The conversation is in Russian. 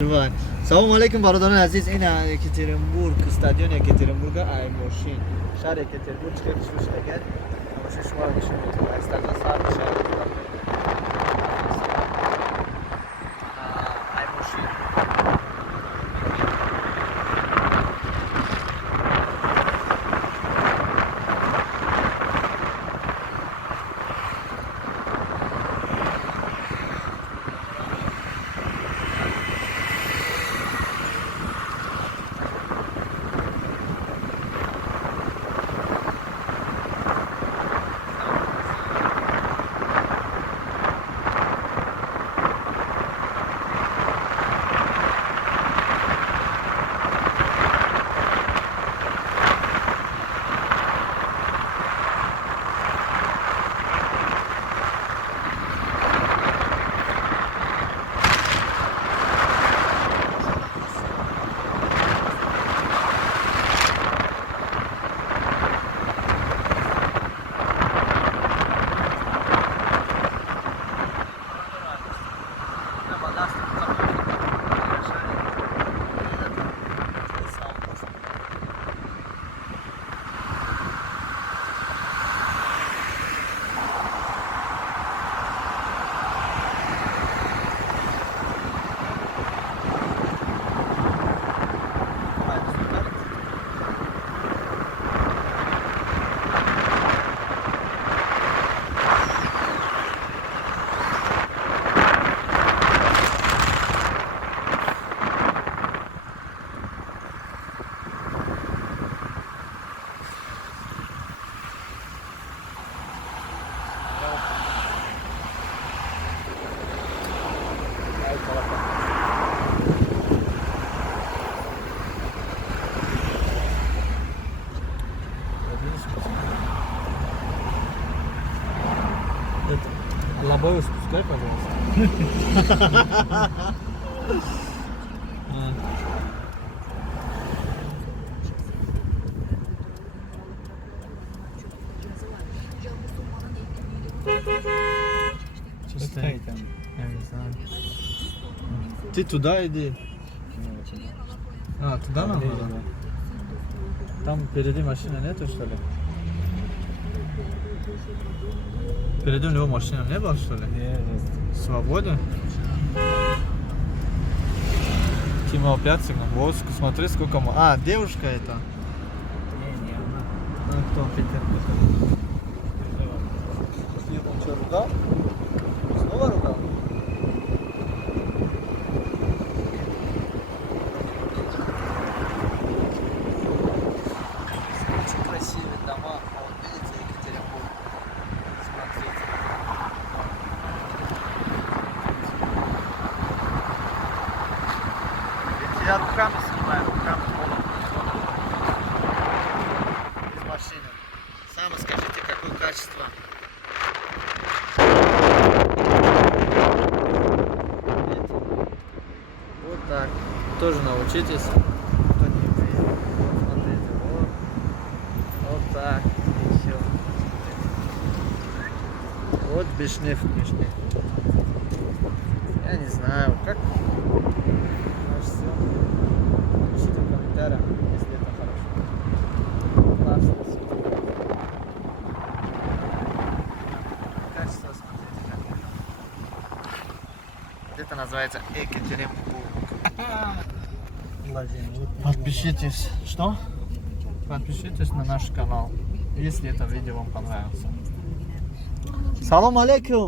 Салому алейкум, бародарони азиз. Ин Екатеринбург, стадиони Екатеринбурга Аймошин, шаҳри Екатеринбург чиқар кишмиш дагар. Аймошин шуморо нишон медиҳад. Стадион сарди шаҳри Аймошин. Лобовую спускай, пожалуйста. Что стоит там? Я не знаю. Ты туда иди. А, туда надо? Там впереди машины нету, что ли? Впереди у него машина не было, что ли? Нет. Свобода? Тима опять сигнал. Вот, смотри, сколько... А, девушка это? Не, она. Ну, кто? Питер. Он что, ругал? Снова ругал? Очень красивые дома. А вот видите, Екатеринбург. Смотрите. Видите, я руками снимаю, руками полом. Из машины. Сами скажите, какое качество. Вот так. Тоже научитесь. Кто не умеет. Вот смотрите, вот. Вот так. И все. Вот бешнеф. Я не знаю, как. Все. Пишите в комментариях, если это хорошо. Классно все. Качество смотрите, как это называется Екатеринбург. Подпишитесь. Что? Подпишитесь на наш канал, если это видео вам понравилось. Салам алейкум!